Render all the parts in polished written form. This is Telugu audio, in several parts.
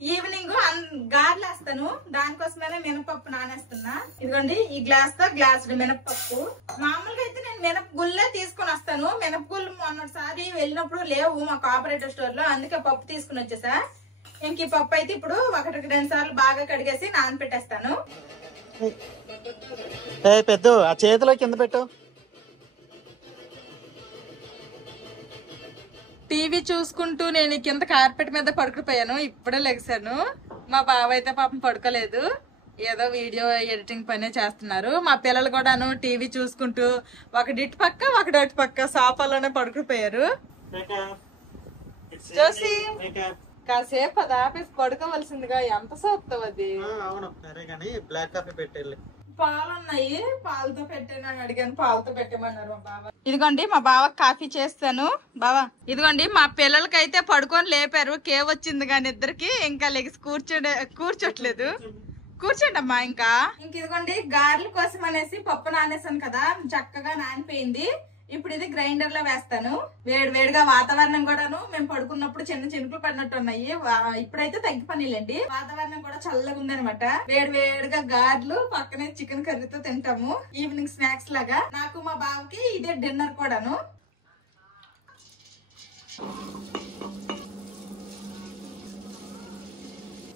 ఈవినింగ్ గారెలు వేస్తాను, దానికోసమే మినపప్పు నానేస్తున్నా. ఇదిగోండి ఈ గ్లాస్ తో గ్లాస్ మినపప్పు. మామూలుగా అయితే నేను మినపగుళ్ళే తీసుకుని వస్తాను. మినపగుళ్ళు మొన్నసారి వెళ్ళినప్పుడు లేవు మా కోఆపరేటివ్ స్టోర్ లో, అందుకే పప్పు తీసుకుని వచ్చేసా. ఇంక ఈ పప్పు అయితే ఇప్పుడు 1-2 సార్లు బాగా కడిగేసి నానపెట్టేస్తాను. పెద్ద ఆ చేతిలో కింద పెట్టు. టీవీ చూసుకుంటూ నేను కింద కార్పెట్ మీద పడుకుపోయాను, ఇప్పుడే లెగిసాను. మా బావ అయితే పాపం పడుకోలేదు, ఏదో వీడియో ఎడిటింగ్ పనే చేస్తున్నారు. మా పిల్లలు కూడాను టీవీ చూసుకుంటూ ఒకటి పక్క సోఫాలోనే పడుకుపోయారు. చూసి కాసేపు అది ఆపేసి పడుకోవలసిందిగా, ఎంత సోపుతావు అది. బ్లాక్ కాఫీ పెట్టేళ్ళి పాలున్నాయి, పాలతో పెట్టాను అడిగాను, పాలతో పెట్టమన్నారు మా బావ. ఇదిగోండి మా బావకి కాఫీ చేస్తాను. బావా ఇదిగోండి మా పిల్లలకైతే పడుకొని లేపారు, కేవ్ వచ్చింది కానీ ఇద్దరికి ఇంకా లెగిసి కూర్చోట్లేదు. కూర్చోండి అమ్మా. ఇంకా ఇదిగోండి గారెల కోసం అనేసి పప్పు నానేసాను కదా, చక్కగా నానిపోయింది. ఇప్పుడు ఇది గ్రైండర్ లో వేస్తాను. వేడిగా వాతావరణం కూడాను మేము పడుకున్నప్పుడు చిన్న చినుకులు పడినట్టు ఉన్నాయి. ఇప్పుడైతే తగ్గిపోయిలేండి, వాతావరణం కూడా చల్లగా ఉందనమాట. వేడిగా గారెలు పక్కనే చికెన్ కర్రీతో తింటాము ఈవినింగ్ స్నాక్స్ లాగా. నాకు మా బావకి ఇదే డిన్నర్ కూడాను.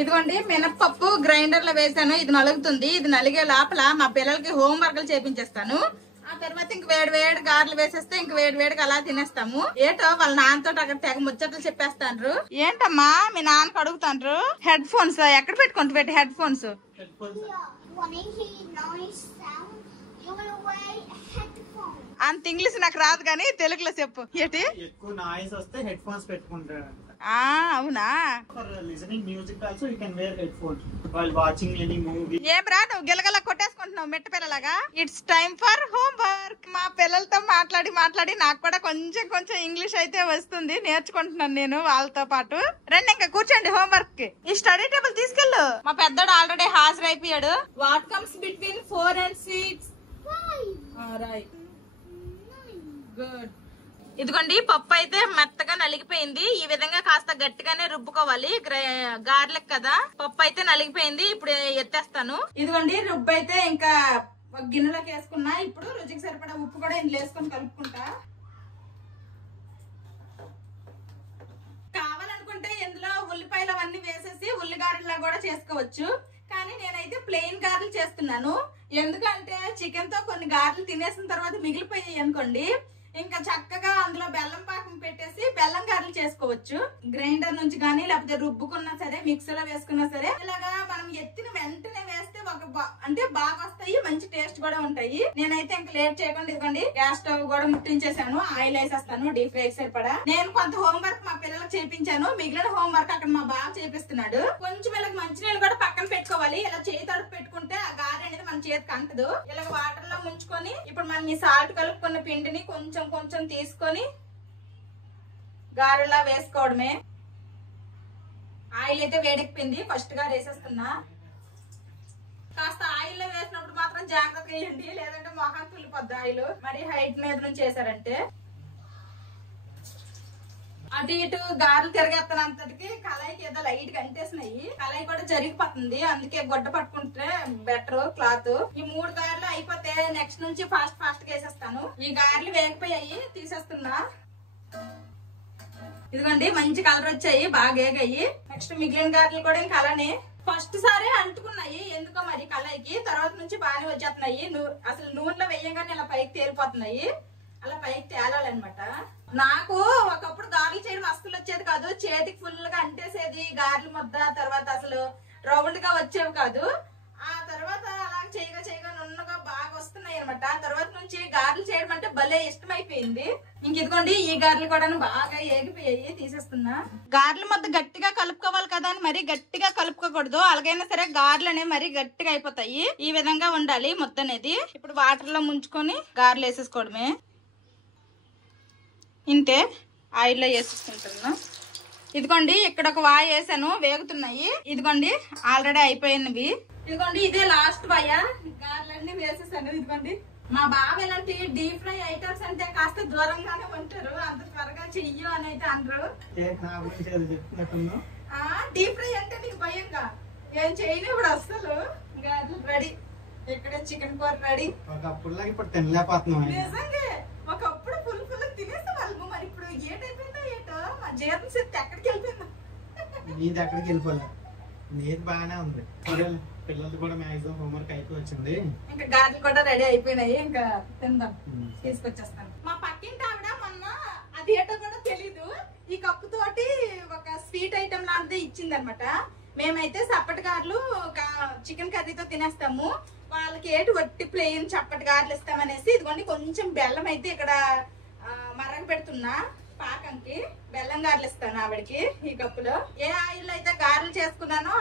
ఇదిగోండి మినపప్పు గ్రైండర్ లో వేసాను, ఇది నలుగుతుంది. ఇది నలిగే లోపల మా పిల్లలకి హోంవర్క్లు చేపించేస్తాను. ఆ తర్వాత ఇంక వేడి గారెలు వేసేస్తే ఇంక వేడిగా అలా తినేస్తాము. ఏటో వాళ్ళ నాన్నతో అక్కడ తెగ ముచ్చట్లు చెప్పేస్తాండ్రు. ఏంటమ్మా మీ నాన్నకు అడుగుతాండ్రు? హెడ్ ఫోన్స్ ఎక్కడ పెట్టి హెడ్ ఫోన్స్? అంత ఇంగ్లీష్ నాకు రాదు కానీ తెలుగులో చెప్పు. ఏంటి? ఎక్కువ నాయిస్ వస్తే హెడ్ ఫోన్స్ పెట్టుకుంటారు. అవునా? ఏమ్రా నువ్వు గిలగల కొట్టేసుకుంటున్నావు మెట్ట పిల్లలాగా? It's time for homework. మా పిల్లలతో మాట్లాడి నాకు కూడా కొంచెం ఇంగ్లీష్ అయితే వస్తుంది, నేర్చుకుంటున్నాను నేను వాళ్ళతో పాటు. రండి ఇంకా కూర్చోండి హోంవర్క్ కి. ఈ స్టడీ టేబుల్ తీసుకెళ్ళు. మా పెద్దోడు ఆల్రెడీ హాజరైపోయాడు. What comes between 4 and 6? Right, good. ఇదిగోండి పప్పు అయితే మెత్తగా నలిగిపోయింది. ఈ విధంగా కాస్త గట్టిగానే రుబ్బుకోవాలి, గార్లిక్ కదా. పప్పు అయితే నలిగిపోయింది, ఇప్పుడు ఎత్తేస్తాను. ఇదిగోండి రుబ్బు అయితే ఇంకా గిన్నెలోకి వేసుకున్నా. ఇప్పుడు రుచికి సరిపడా ఉప్పు కూడా ఇందులో వేసుకొని కలుపుకుంటా. కావాలనుకుంటే ఇందులో ఉల్లిపాయలు అవన్నీ వేసేసి ఉల్లిగారెలా కూడా చేసుకోవచ్చు, కానీ నేనైతే ప్లెయిన్ గారెలు చేస్తున్నాను. ఎందుకంటే చికెన్ తో కొన్ని గారెలు తినేసిన తర్వాత మిగిలిపోయాయి అనుకోండి, ఇంకా చక్కగా అందులో బెల్లం పాకం పెట్టేసి బెల్లం గారెలు చేసుకోవచ్చు. గ్రైండర్ నుంచి కానీ లేకపోతే రుబ్బుకున్నా సరే, మిక్సీలో వేసుకున్నా సరే, ఇలాగా మనం ఎత్తిన వెంటనే వేస్తే అంటే బాగా వస్తాయి, మంచి టేస్ట్ కూడా ఉంటాయి. నేనైతే ఇంకా లేట్ చేయకుండా ఇదిగోండి గ్యాస్ స్టవ్ కూడా ముట్టించేసాను. ఆయిల్ వేసేస్తాను డీప్ ఫ్రై సరిపడా. నేను కొంత హోంవర్క్ మా పిల్లలకు చేయించాను, మిగిలిన హోంవర్క్ అక్కడ మా బాగా చేపిస్తున్నాడు. కొంచెం ఇలా మంచినీళ్ళు కూడా పక్కన పెట్టుకోవాలి. ఇలా చేయి తడుపు పెట్టుకుంటే ఆ గారె అనేది మన చేతికి అంటదు. ఇలా వాటర్ లో ముంచుకొని ఇప్పుడు మనం ఈ సాల్ట్ కలుపుకున్న పిండిని కొంచెం తీసుకొని గారెలా వేసుకోవడమే. ఆయిల్ అయితే వేడెక్కింది, ఫస్ట్ గా వేసేస్తున్నా. కాస్త ఆయిల్ లో వేసినప్పుడు మాత్రం జాగ్రత్తగా వేయండి, లేదంటే మొహం తుల్లిపోద్ది ఆయిల్ మరి హైట్ మీద నుంచి చేశారంటే. అటు ఇటు గారెలు తిరగేస్తానంతటికి కళాయికి ఏదో లైట్ గా అంటేసినాయి. కళాయి కూడా జరిగిపోతుంది, అందుకే గుడ్డ పట్టుకుంటే బెటర్ క్లాత్. ఈ 3 గారెలు అయిపోతే నెక్స్ట్ నుంచి ఫాస్ట్ గా వేసేస్తాను. ఈ గారెలు వేగిపోయాయి, తీసేస్తున్నా. ఇదిగోండి మంచి కలర్ వచ్చాయి, బాగా వేగాయి. నెక్స్ట్ మిగిలిన గారెలు కూడా ఇంకా అలానే. ఫస్ట్ సారి అంటుకున్నాయి ఎందుకో మరి కళాయికి, తర్వాత నుంచి బాగానే వచ్చేస్తున్నాయి. అసలు నూనెలో వేయగానే ఇలా పైకి తేలిపోతున్నాయి, అలా పైకి తేలాలన్నమాట. నాకు ఒకప్పుడు గారెలు చేయడం అస్సలు వచ్చేది కాదు, చేతికి ఫుల్ గా అంటేసేది గారెలు ముద్ద. తర్వాత అసలు రౌండ్ గా వచ్చేవి కాదు. ఆ తర్వాత అలా చేయగా నున్నగా బాగా వస్తున్నాయి అనమాట. తర్వాత నుంచి గారెలు చేయడం అంటే భలే ఇష్టమైపోయింది. ఇంక ఇదిగోండి ఈ గారెలు కూడా బాగా ఏగిపోయాయి, తీసేస్తున్నా. గారెల ముద్ద గట్టిగా కలుపుకోవాలి కదా అని మరీ గట్టిగా కలుపుకోకూడదు, అలాగైనా సరే గారెలు అనేవి మరీ గట్టిగా అయిపోతాయి. ఈ విధంగా ఉండాలి ముద్ద అనేది. ఇప్పుడు వాటర్ లో ముంచుకొని గారెలు వేసేసుకోవడమే. ఇంతే, ఆయిల్లో వేసేసుకుంటున్నా. ఇదిగోండి ఇక్కడ ఒక వాయి వేసాను, వేగుతున్నాయి. ఇదిగోండి ఆల్రెడీ అయిపోయినవి. ఇదిగోండి ఇదే లాస్ట్ వాయ, గారెలన్నీ వేసేసాను. ఇదిగోండి మా బావ ఇలాంటి డీప్ ఫ్రై ఐటమ్స్ అంటే కాస్త దూరంగానే ఉంటారు, అంత త్వరగా చెయ్యు అని అయితే అనరు. డీప్ ఫ్రై అంటే ఏం చేయను ఇప్పుడు అసలు గారెలు రెడీ. ఇక్కడ చికెన్ కూర రెడీ. ఒకప్పుడు ఇప్పుడు తినలేకపోతున్నాం. నిజంగా ఒకప్పుడు ఫుల్ ఫుల్ తినేస్తే వాళ్ళు, మరి ఇప్పుడు ఏటైపోయిందో ఏటో మా జీర్ణ శక్తి ఎక్కడికి వెళ్ళిపోయిందో. నీది ఎక్కడికి వెళ్ళిపోలే, నీది బాగానే ఉంది. పిల్లలు కూడా మ్యాక్సిమం హోంవర్క్ అయిపోయి వచ్చింది. ఇంకా గారెలు కూడా రెడీ అయిపోయినాయి, ఇంకా తిందాం. తీసుకొచ్చేస్తాను. మా పక్కింటి ఆవిడ మొన్న అది ఏటో కూడా తెలీదు, ఈ కప్పు తోటి ఒక స్వీట్ ఐటమ్ లాంటిది ఇచ్చింది అనమాట. మేమైతే చప్పటి గారెలు చికెన్ కర్రీతో తినేస్తాము, వాళ్ళకి ఏటి వట్టి ప్లెయిన్ చప్పటి గారెలు ఇస్తామనేసి ఇదిగోండి కొంచెం బెల్లం అయితే ఇక్కడ మరగ పెడుతున్నా. పాకంకి బెల్లం గారెలు ఇస్తాను ఆవిడకి. ఈ కప్పులో ఏ ఆయిల్ అయితే గారెలు చేసుకున్నానో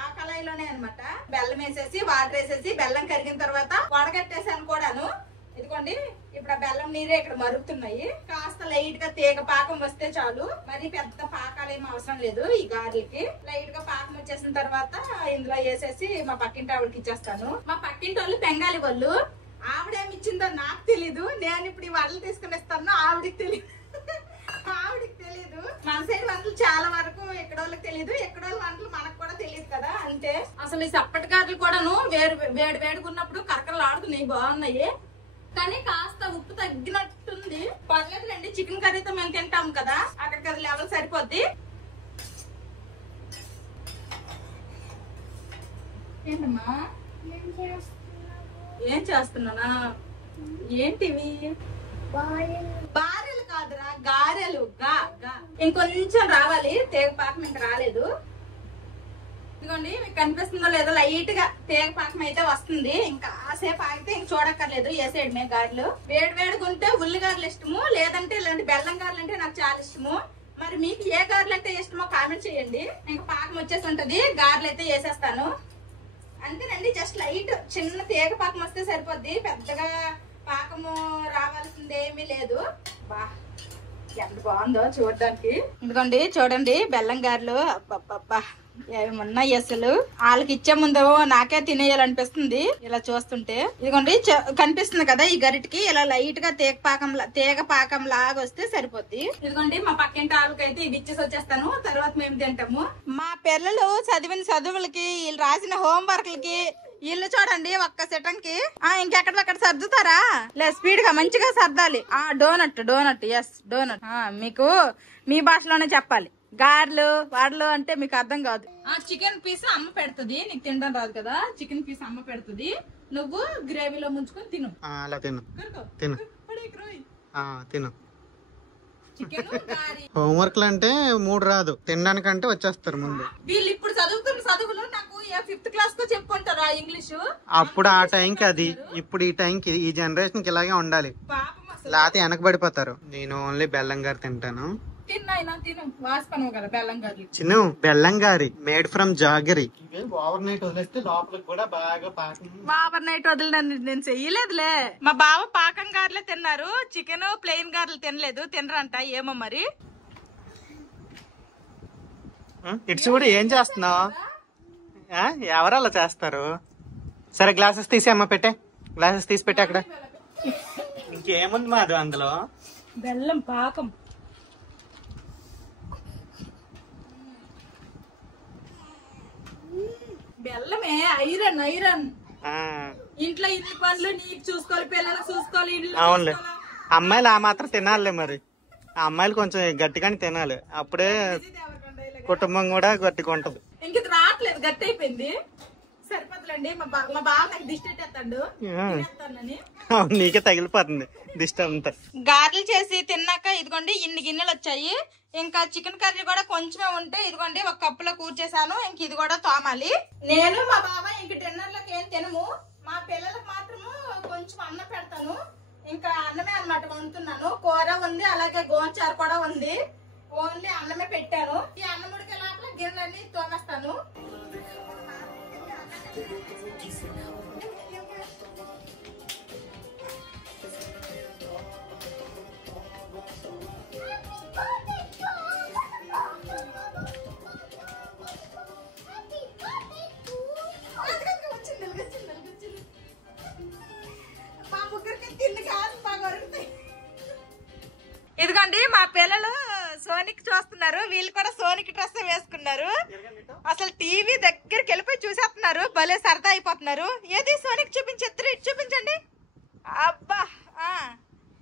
ఆ కళాయిలోనే అనమాట బెల్లం వేసేసి వాటర్ వేసేసి బెల్లం కరిగిన తర్వాత వడగట్టేసాను కూడాను. ఇదిగోండి ఇప్పుడు ఆ బెల్లం నీరే ఇక్కడ మరుగుతున్నాయి. కాస్త లైట్ గా తీగ పాకం వస్తే చాలు, మరి పెద్ద పాకాలు ఏమి అవసరం లేదు. ఈ గారెలకి లైట్ గా పాకం వచ్చేసిన తర్వాత ఇందులో వేసేసి మా పక్కింటి ఆవిడకి ఇచ్చేస్తాను. మా పక్కింటి వాళ్ళు బెంగాలీ వాళ్ళు, ఆవిడేమి ఇచ్చిందో నాకు తెలీదు. నేను ఇప్పుడు ఈ వంటలు తీసుకుని ఇస్తాను, ఆవిడకి తెలియదు. ఆవిడకి తెలీదు. మన సైడ్ వంటలు చాలా వరకు ఎక్కడ వాళ్ళకి తెలియదు, ఎక్కడ వాళ్ళ వంటలు మనకు కూడా తెలియదు కదా. అంటే అసలు ఈ చప్పటి గారెలు కూడాను వేడి వేడుకున్నప్పుడు కరకరలు ఆడుతున్నాయి, బాగున్నాయి. కానీ కాస్త ఉప్పు తగ్గినట్టుంది. పర్లేదులేండి, చికెన్ కర్రీతో మేము తింటాం కదా, అక్కడికి అది లెవెల్ సరిపోద్ది. ఏంటమ్మా ఏం చేస్తున్నానా? ఏంటివి? బారెలు కాదురా, గారెలు. ఇంకొంచెం రావాలి, తేగ పాకం ఇంకా రాలేదు. ఇదిగోండి మీకు కనిపిస్తుందో లేదో లైట్ గా తేగ పాకం అయితే వస్తుంది. ఇంకా కాసేపు ఆగితే ఇంక చూడక్కర్లేదు. ఏ సైడ్ మే గారెలు వేడి వేడుకుంటే ఉల్లి గారెలు ఇష్టము, లేదంటే ఇలాంటి బెల్లం గారెలు అంటే నాకు చాలా ఇష్టము. మరి మీకు ఏ గారెలు అంటే ఇష్టమో కామెంట్ చేయండి. ఇంకా పాకం వచ్చేసి ఉంటది, గారెలు అయితే వేసేస్తాను. అంతేనండి, జస్ట్ లైట్ చిన్న తేగ పాకం వస్తే సరిపోద్ది, పెద్దగా పాకము రావాల్సింది ఏమీ లేదు. బా ఎంత బాగుందో చూడడానికి. ఇదిగోండి చూడండి బెల్లం గారెలు. అబ్బబ్బబ్బా ఏమున్నాయి అసలు. వాళ్ళకి ఇచ్చే ముందు నాకే తినేయాలనిపిస్తుంది ఇలా చూస్తుంటే. ఇదిగోండి కనిపిస్తుంది కదా, ఈ గరిటికి ఇలా లైట్ గా తేగ పాకం లాగా వస్తే సరిపోద్ది. ఇదిగోండి మా పక్కింటి వాళ్ళకైతే ఇది ఇచ్చేసి వచ్చేస్తాను, తర్వాత మేము తింటాము. మా పిల్లలు చదివిన చదువులకి, వీళ్ళు రాసిన హోంవర్క్లకి ఇల్లు చూడండి ఒక్క సెటంకి ఇంకెక్కడ సర్దుతారా? లే స్పీడ్ గా మంచిగా సర్దాలి. Donut yes donut. మీకు మీ భాషలోనే చెప్పాలి. గారెలు వాడలు అంటే మీకు అర్థం కాదు. చికెన్ పీస్ అమ్మ పెడుతుంది, నీకు తినడం రాదు కదా. చికెన్ పీస్ అమ్మ పెడుతుంది, నువ్వు గ్రేవీలో ముంచుకొని తిను. అలా తిను తిను తిను. హోంవర్క్ అంటే 3 రాదు, తినడానికంటే వచ్చేస్తారు ముందు. వీళ్ళు ఇప్పుడు చదువుతున్న చదువులు నాకు 5th క్లాస్ కు చెప్పుకుంటారు ఆ ఇంగ్లీషు. అప్పుడు ఆ టైంకి అది, ఇప్పుడు ఈ టైంకి ఈ జనరేషన్ కి ఇలాగే ఉండాలి, లేకపోతే వెనకబడిపోతారు. నేను ఓన్లీ బెల్లం గారి తింటాను. చిన్ను బెల్లం గారి made from jaggery. Over night వదిలేస్తే లోపలికి కూడా బాగా పాకం. ఓవర్ నైట్ వదిలిన నేను చెయ్యలేదులే. మా బావ పాకం గారెలే తిన్నారు, చికెన్ ప్లెయిన్ గారెలు తినలేదు. తినరంట ఏమో మరి. ఇట్స్ కూడా ఏం చేస్తున్నావు? ఎవరు అలా చేస్తారు? సరే గ్లాసెస్ తీసి అమ్మ పెట్టే, గ్లాసెస్ తీసి పెట్టే అక్కడ. ఇంకేముంది మాది అందులో? బెల్లం పాకం. బెల్లమే ఐరన్ ఐరన్. ఇంట్లో ఇన్ని పనులు నీకు చూసుకోవాలి, పిల్లలకు చూసుకోవాలి, ఇల్లు. అవునులే, అమ్మాయిలు ఆ మాత్రం తినాలిలే. మరి ఆ అమ్మాయిలు కొంచెం గట్టిగానే తినాలి, అప్పుడే కుటుంబం కూడా గట్టిగా ఉంటది. ఇంక రావట్లేదు, గట్టి అయిపోయింది. సరిపోతులేండి. మా బావ నాకు దిష్టి పెట్టేస్తాడు, నీకే తగిలిపోతుంది దిష్టి అంతా. గారెలు చేసి తిన్నాక ఇదిగోండి ఇన్ని గిన్నెలు వచ్చాయి. ఇంకా చికెన్ కర్రీ కూడా కొంచెమే ఉంటే ఇదిగోండి ఒక కప్పులో కూర్చేసాను. ఇంక ఇది కూడా తోమాలి. నేను మా బాబాయ్ ఇంక డిన్నర్ లోకి ఏం తినము, మా పిల్లలకు మాత్రము కొంచెం అన్నం పెడతాను. ఇంకా అన్నమే అన్నమాట వండుతున్నాను. కూర ఉంది, అలాగే గోంచారు కూడా ఉంది. ఓన్లీ అన్నమే పెట్టాను. ఈ అన్నం ఉడికే లోపల గిన్నెలన్నీ తోమేస్తాను. ఇదిగోండి మా పిల్లలు సోనిక్ చూస్తున్నారు, వీళ్ళు కూడా సోనిక్ డ్రెస్ వేసుకున్నారు. అసలు టీవీ దగ్గరికి వెళ్ళిపోయి చూసేస్తున్నారు, భలే సరదా అయిపోతున్నారు. ఏది సోనిక్ చూపించి చూపించండి. అబ్బా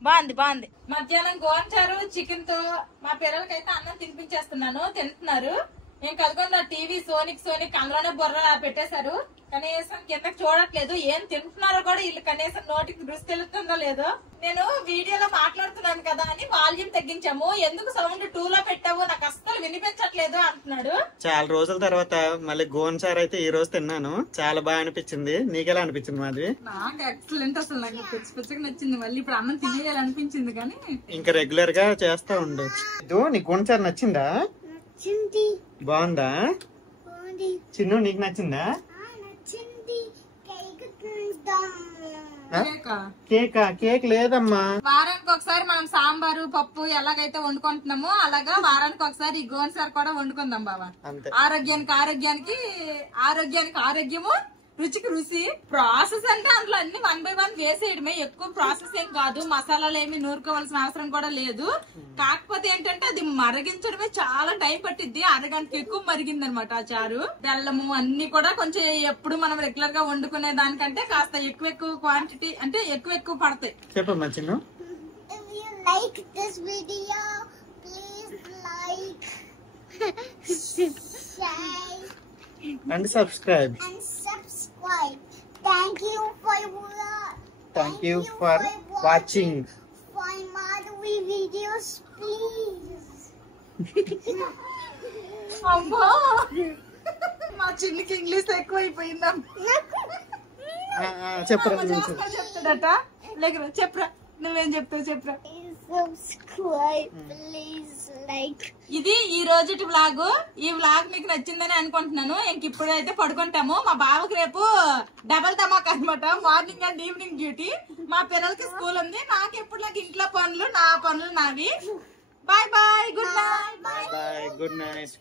బాగుంది బాగుంది. మధ్యాహ్నం గోంచారు చికెన్ తో మా పిల్లలకైతే అన్నం తినిపించేస్తున్నాను, తింటున్నారు. నేను కలుగున్న టీవీ సోనిక్ అందులోనే బొర్ర పెట్టేశారు. కనీసం కిందకి చూడట్లేదు, ఏం తింటున్నారో కూడా వీళ్ళు కనీసం నోటికి రుచి తెలుస్తుందో లేదో. నేను వీడియోలో మాట్లాడుతున్నాను కదా అని వాల్యూమ్ తగ్గించాము. ఎందుకు సౌండ్ 2 లో పెట్టావు, నాకు అస్సలు వినిపించట్లేదు అంటున్నాడు. చాలా రోజుల తర్వాత మళ్ళీ గోంచారు అయితే ఈ రోజు తిన్నాను, చాలా బాగా అనిపించింది. నీకెలా అనిపించింది మాది? నాకు ఎక్సలెంట్, అసలు నాకు పిచ్చిగా నచ్చింది. మళ్ళీ ఇప్పుడు అన్నం తినేయాలి అనిపించింది. కానీ ఇంకా రెగ్యులర్ గా చేస్తా ఉండు. నీకు గోంచారు నచ్చిందా? బాగుందా చిన్ను? నీకు నచ్చిందా? కేక్ లేదమ్మా. వారానికి ఒకసారి మనం సాంబారు పప్పు ఎలాగైతే వండుకుంటున్నామో అలాగా వారానికి ఒకసారి ఈ గోంసారు కూడా వండుకుందాం బాబా. ఆరోగ్యానికి ఆరోగ్యము, రుచికి రుచి. ప్రాసెస్ అంటే అందులో అన్ని 1 by 1 వేసేయడమే, ఎక్కువ ప్రాసెస్ ఏం కాదు. మసాలాలు ఏమి నూరుకోవాల్సిన అవసరం కూడా లేదు. కాకపోతే ఏంటంటే అది మరిగించడమే చాలా టైం పట్టిద్ది. అరగంటకి ఎక్కువ మరిగింది అనమాట ఆ చారు. బెల్లము అన్ని కూడా కొంచెం ఎప్పుడు మనం రెగ్యులర్ గా వండుకునే దానికంటే కాస్త ఎక్కువ క్వాంటిటీ అంటే ఎక్కువ పడతాయి. చెప్పమ్మా Chinnu. Like this video, please like, share, and subscribe. Thank you for watching. For Madhuri videos, please. అమ్మా మా చిన్నికి ఇంగ్లీష్ ఎక్కువ అయిపోయిందా? చెప్తాడట. లేకరా చెప్పురా, నువ్వేం చెప్తావు చెప్పురా. Subscribe, please like. ఇది ఈ రోజుటి వ్లాగ్. ఈ వ్లాగ్ మీకు నచ్చిందని అనుకుంటున్నాను. ఇప్పుడైతే పడుకుంటాము. మా బావకి రేపు డబల్ ధమాక్ అనమాట, మార్నింగ్ అండ్ ఈవినింగ్ డ్యూటీ. మా పిల్లలకి స్కూల్ ఉంది, నాకు ఇంట్లో పనులు, నా పనులు నావి. Bye bye, good night. Bye. Good night.